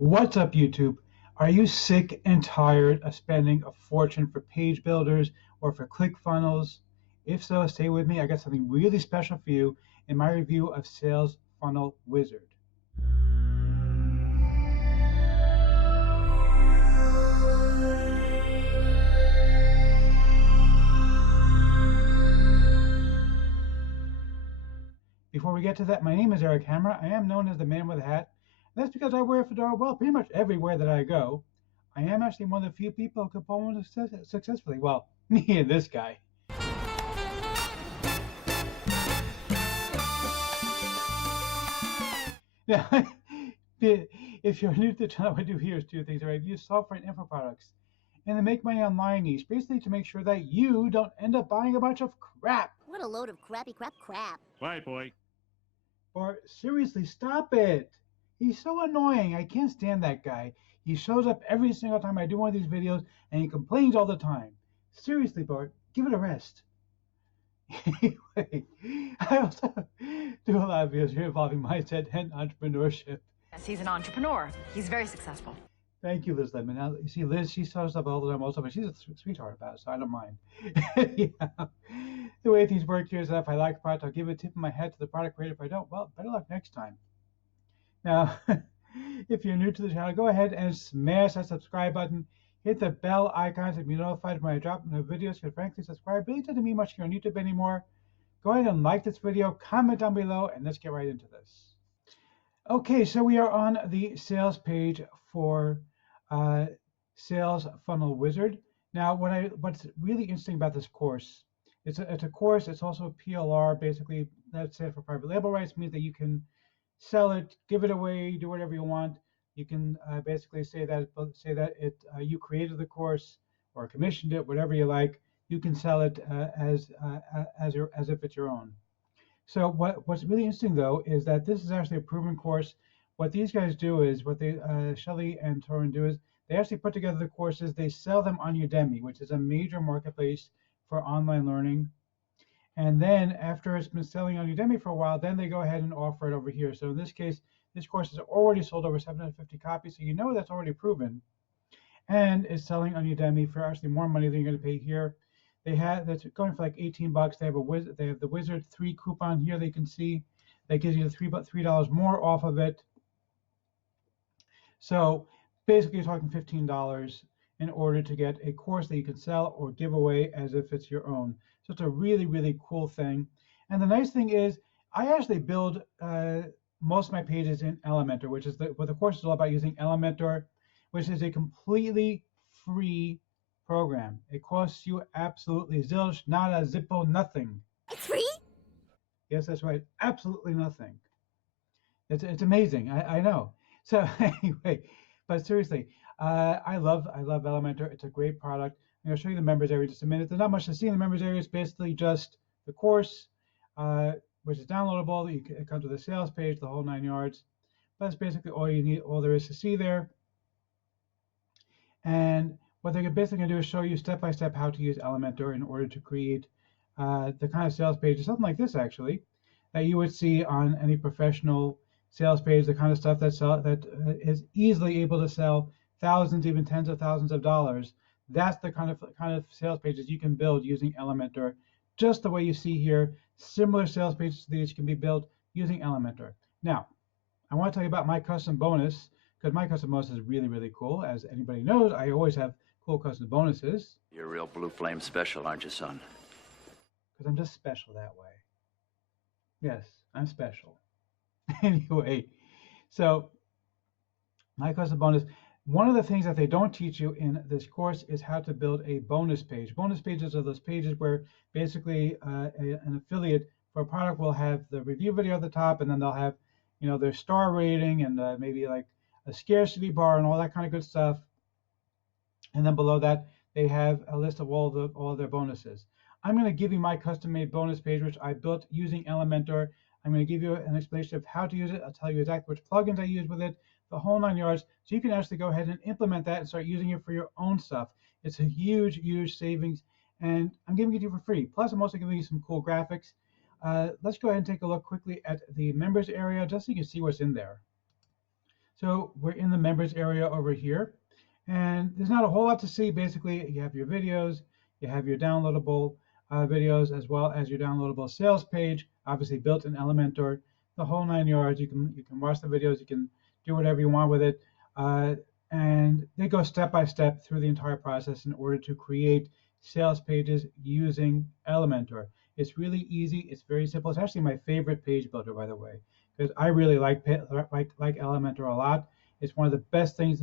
What's up, YouTube? Are you sick and tired of spending a fortune for page builders or for ClickFunnels? If so, stay with me. I got something really special for you in my review of Sales Funnel Wizard. Before we get to that, my name is Eric Hammer. I am known as the man with a hat. And that's because I wear a fedora, well, pretty much everywhere that I go. I am actually one of the few people who can pull one successfully. Well, me and this guy. Now, if you're new to the channel, what I do here is two things. I review software and info products and the make money online niche, basically to make sure that you don't end up buying a bunch of crap. What a load of crappy crap. Bye, boy. Or seriously, stop it. He's so annoying. I can't stand that guy. He shows up every single time I do one of these videos and he complains all the time. Seriously, Bart, give it a rest. Anyway, I also do a lot of videos here involving mindset and entrepreneurship. Yes, he's an entrepreneur. He's very successful. Thank you, Liz Ledman. Now, you see, Liz, she shows up all the time also, but she's a sweetheart about it, so I don't mind. Yeah. The way things work here is that if I like a product, I'll give a tip of my head to the product creator. If I don't, well, better luck next time. Now, if you're new to the channel, go ahead and smash that subscribe button. Hit the bell icon to be notified when I drop new videos, because frankly, subscribe really doesn't mean much here on YouTube anymore. Go ahead and like this video, comment down below, and let's get right into this. Okay, so we are on the sales page for Sales Funnel Wizard. Now, what's really interesting about this course, it's a course. It's also PLR, basically. That stands for private label rights. Means that you can sell it, give it away, do whatever you want. You can basically say that you created the course or commissioned it, whatever you like. You can sell it as if it's your own. So what's really interesting though is that this is actually a proven course. What these guys do is Shelley and Torrin do is they actually put together the courses. They sell them on Udemy, which is a major marketplace for online learning. And then after it's been selling on Udemy for a while, then they go ahead and offer it over here. So in this case, this course has already sold over 750 copies, so you know that's already proven. And it's selling on Udemy for actually more money than you're going to pay here. That's going for like 18 bucks. They have the Wizard 3 coupon here. They can see that gives you the $3 more off of it. So basically, you're talking $15 in order to get a course that you can sell or give away as if it's your own. So it's a really, really cool thing. And the nice thing is, I actually build most of my pages in Elementor, which is what the course is all about, using Elementor, which is a completely free program. It costs you absolutely zilch, nada, zippo, nothing. It's free? Yes, that's right. Absolutely nothing. It's amazing. I know. So anyway, but seriously, I love Elementor. It's a great product. I'm going to show you the members area in just a minute. There's not much to see in the members area. It's basically just the course, which is downloadable. It comes with a sales page, the whole 9 yards. That's basically all you need, all there is to see there. And what they're basically going to do is show you step by step how to use Elementor in order to create the kind of sales page, or something like this actually, that you would see on any professional sales page, the kind of stuff that is easily able to sell thousands, even tens of thousands of dollars. That's the kind of sales pages you can build using Elementor, just the way you see here. Similar sales pages to these can be built using Elementor. Now, I want to tell you about my custom bonus, because my custom bonus is really, really cool. As anybody knows, I always have cool custom bonuses. You're a real Blue Flame special, aren't you, son? Because I'm just special that way. Yes, I'm special. Anyway, so my custom bonus, one of the things that they don't teach you in this course is how to build a bonus page. Bonus pages are those pages where basically an affiliate for a product will have the review video at the top, and then they'll have, their star rating and maybe like a scarcity bar and all that kind of good stuff. And then below that, they have a list of all their bonuses. I'm going to give you my custom-made bonus page, which I built using Elementor. I'm going to give you an explanation of how to use it. I'll tell you exactly which plugins I use with it, the whole 9 yards, so you can actually go ahead and implement that and start using it for your own stuff. It's a huge, huge savings, and I'm giving it to you for free. Plus, I'm also giving you some cool graphics. Let's go ahead and take a look quickly at the members area, just so you can see what's in there. So we're in the members area over here, and there's not a whole lot to see. Basically, you have your videos, you have your downloadable videos, as well as your downloadable sales page, obviously built in Elementor, the whole 9 yards. You can watch the videos, you can do whatever you want with it, uh, and they go step by step through the entire process in order to create sales pages using Elementor. It's really easy. It's very simple. It's actually my favorite page builder, by the way, because I really like Elementor a lot. It's one of the best things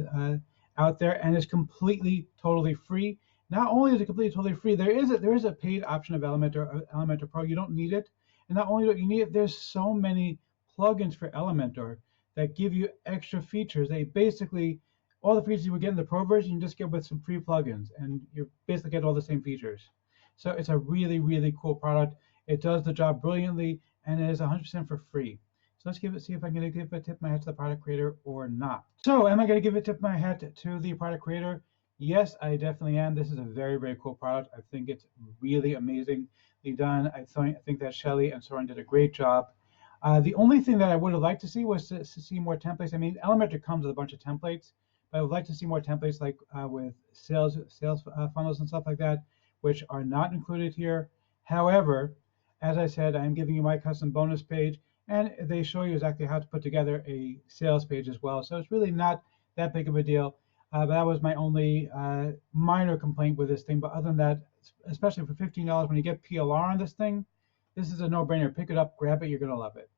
out there, and it's completely totally free. Not only is it completely totally free, there is a paid option of Elementor Pro. You don't need it, and not only don't you need it, there's so many plugins for Elementor that give you extra features. They basically all the features you would get in the Pro version, you just get with some free plugins, and you basically get all the same features. So it's a really, really cool product. It does the job brilliantly, and it is 100% for free. So let's see if I'm going to give a tip of my hat to the product creator or not. So am I going to give a tip of my hat to the product creator? Yes, I definitely am. This is a very, very cool product. I think it's really amazingly done. I think that Shelly and Soren did a great job. The only thing that I would have liked to see was to see more templates. I mean, Elementor comes with a bunch of templates, but I would like to see more templates like with sales funnels and stuff like that, which are not included here. However, as I said, I'm giving you my custom bonus page, and they show you exactly how to put together a sales page as well. So it's really not that big of a deal. But that was my only minor complaint with this thing. But other than that, especially for $15, when you get PLR on this thing, this is a no-brainer. Pick it up, grab it, you're gonna love it.